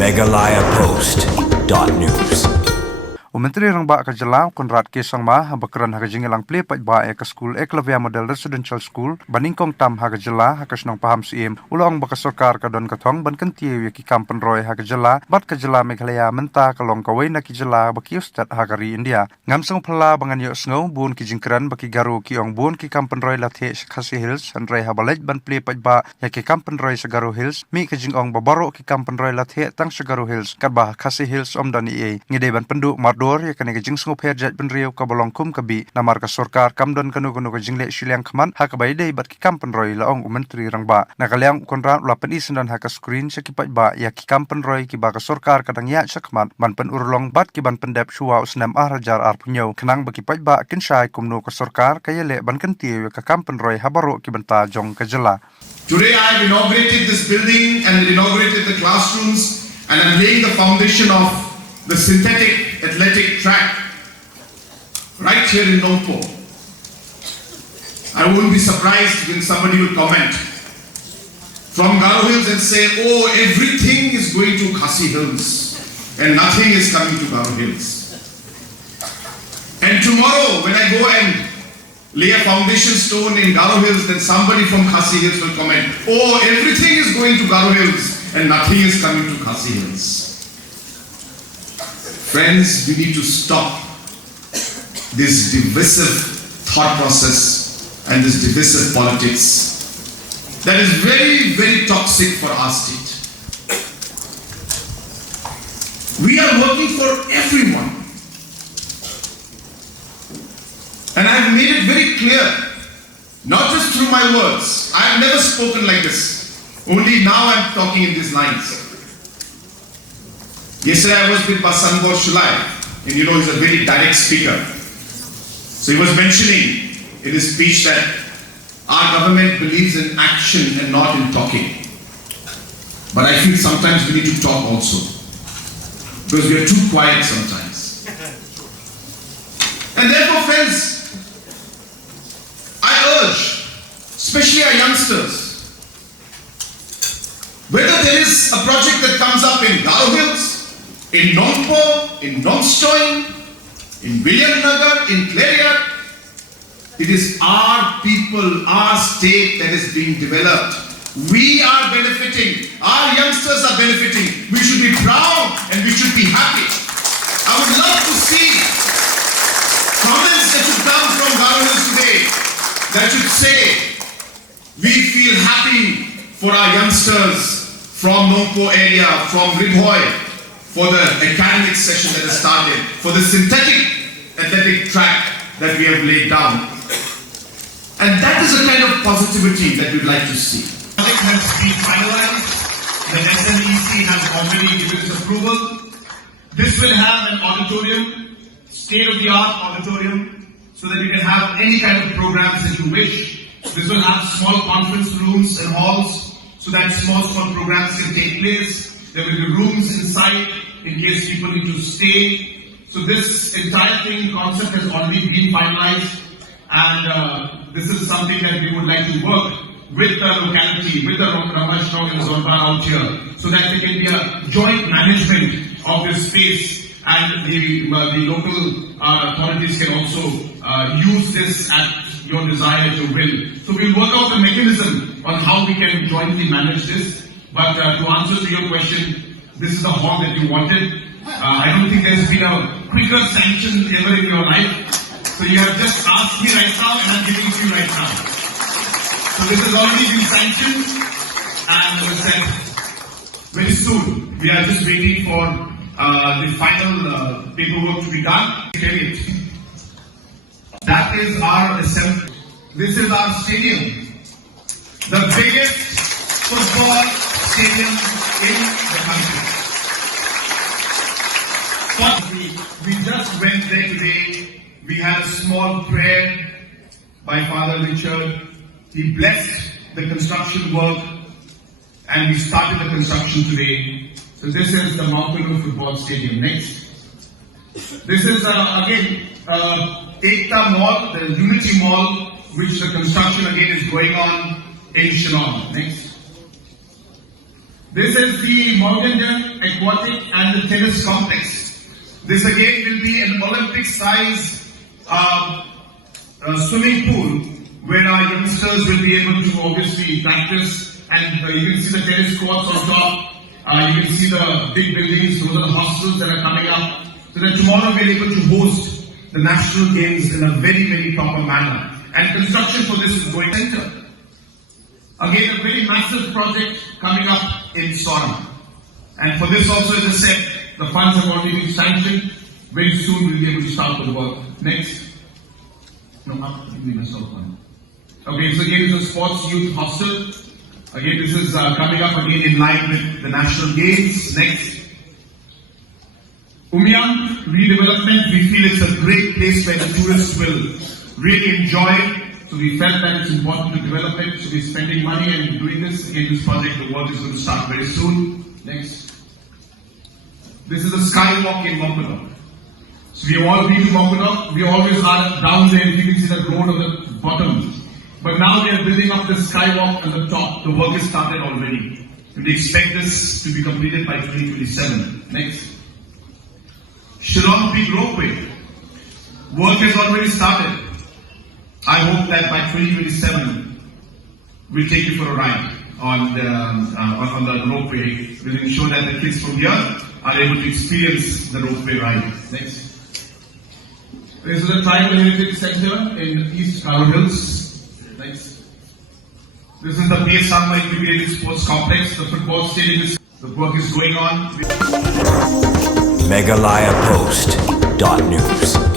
MeghalayaPost.news. Menteri Rangba ka Jinglong Konrad ke sangma bakran ha Jinglong play pa ba e ka school Eklavia Model Residential School baningkong tam ha Jila ha kasnong paham sim ulong baka sarkar ka don kathong ban kan tie ki Kam Pynroi ha Jila bat ka Jila Meghalaya menta kalong kawai na ki Jila baki ustat ha Gari India ngam sang phala bangan yo sngo bun ki jingkran baki Garo ki ong bun ki Kam Pynroi lathe Khasi Hills andrai ha balaj ban play pa ba ya ki Kam Pynroi sa Garo Hills mi ki jingong babaro ki Kam Pynroi lathe tang sa Garo Hills kadba Khasi Hills omdani e ngide ban Pynduh ya kani ka jingsung pher jat benriu ka bolong kum ka bi namar ka sarkar kamdon kanu kanu ka jingle shiliang khaman ha ka bai dei bat ki Kam Pynroi la ong menteri rangba nakaliang konran la pen isin dan ha ka screen se ki pat ba ya ki Kam Pynroi ki ba ka sarkar ka dang ya sakman ban pen urlong bat ki ban pendep shuwa usnam arajar ar punyo khnang ba ki pat ba kin shai kumno ka sarkar ka yele ban kan ti ka Kam Pynroi ha baro ki banta jong ka jala. Today I have inaugurated this building and inaugurated the classrooms and I'm laying the foundation of the synthetic athletic track right here in Nongpoh. I wouldn't be surprised when somebody will comment from Garo Hills and say, oh, everything is going to Khasi Hills and nothing is coming to Garo Hills. And tomorrow when I go and lay a foundation stone in Garo Hills, then somebody from Khasi Hills will comment, oh, everything is going to Garo Hills and nothing is coming to Khasi Hills. Friends, we need to stop this divisive thought process and this divisive politics that is very, very toxic for our state. We are working for everyone. And I have made it very clear, not just through my words. I have never spoken like this. Only now I am talking in these lines. Yesterday I was with Basanbor Shulai, and you know he's a very direct speaker. So he was mentioning in his speech that our government believes in action and not in talking. But I feel sometimes we need to talk also, because we are too quiet sometimes. And therefore, friends, I urge, especially our youngsters, whether there is a project that comes up in Garo Hills, in Nongpoh, in Nongstoin, in Williamnagar, in Clariat, it is our people, our state that is being developed. We are benefiting, our youngsters are benefiting. We should be proud and we should be happy. I would love to see comments that should come from Garo Hills today that should say, we feel happy for our youngsters from Nongpoh area, from Ridhoy, for the academic session that has started, for the synthetic athletic track that we have laid down. And that is the kind of positivity that we'd like to see. The project has been finalized. The SMEC has already given its approval. This will have an auditorium, state-of-the-art auditorium, so that you can have any kind of programs that you wish. This will have small conference rooms and halls, so that small programs can take place. There will be rooms inside in case people need to stay. So this entire thing, concept has already been finalized, and this is something that we would like to work with the locality, with the Ramashnagar and Zorba out here, so that there can be a joint management of this space, and the local authorities can also use this at your desire to will. So we'll work out the mechanism on how we can jointly manage this. But to answer to your question, this is the hall that you wanted. I don't think there's been a quicker sanction ever in your life. So you have just asked me right now and I'm giving it to you right now. So this has already been sanctioned and as I said, very soon we are just waiting for the final paperwork to be done. That is our assembly. This is our stadium. The biggest football stadium in the country. But we just went there today. We had a small prayer by Father Richard. He blessed the construction work and we started the construction today. So this is the Mountain Football Stadium. Next. This is again Ekta Mall, the Unity Mall, which the construction again is going on in Shillong. Next. This is the Mountain Aquatic and the Tennis Complex. This again will be an Olympic-sized swimming pool where our youngsters will be able to obviously practice, and you can see the tennis courts on top. You can see the big buildings. Those are the hostels that are coming up. So that tomorrow we are able to host the national games in a very, very proper manner. And construction for this is going center. Again, a very massive project coming up in Soram. And for this also, as I said, the funds have already been sanctioned. Very soon we'll be able to start the work. Next. No, give me the first one. Okay, so again, it's a sports youth hostel. Again, this is coming up again in line with the national games. Next. Umyang redevelopment, we feel it's a great place where the tourists will really enjoy. So we felt that it's important to develop it. So we're spending money and doing this. Again, this project, the work is going to start very soon. Next. This is a skywalk in Nongpoh. So we have all been to Nongpoh. We always are down there. You can see the road on the bottom. But now they are building up the skywalk on the top. The work is started already. And we expect this to be completed by 2027. Next. Shillong Peak Ropeway. Work has already started. I hope that by 2027, we'll take you for a ride on the ropeway. We'll ensure that the kids from here are able to experience the ropeway ride. Next. This is the Tribal Heritage Center in East Garo Hills. Next. This is the Poi Kam Pynroi Sports Complex. The football stadium is, the work is going on. MeghalayaPost.news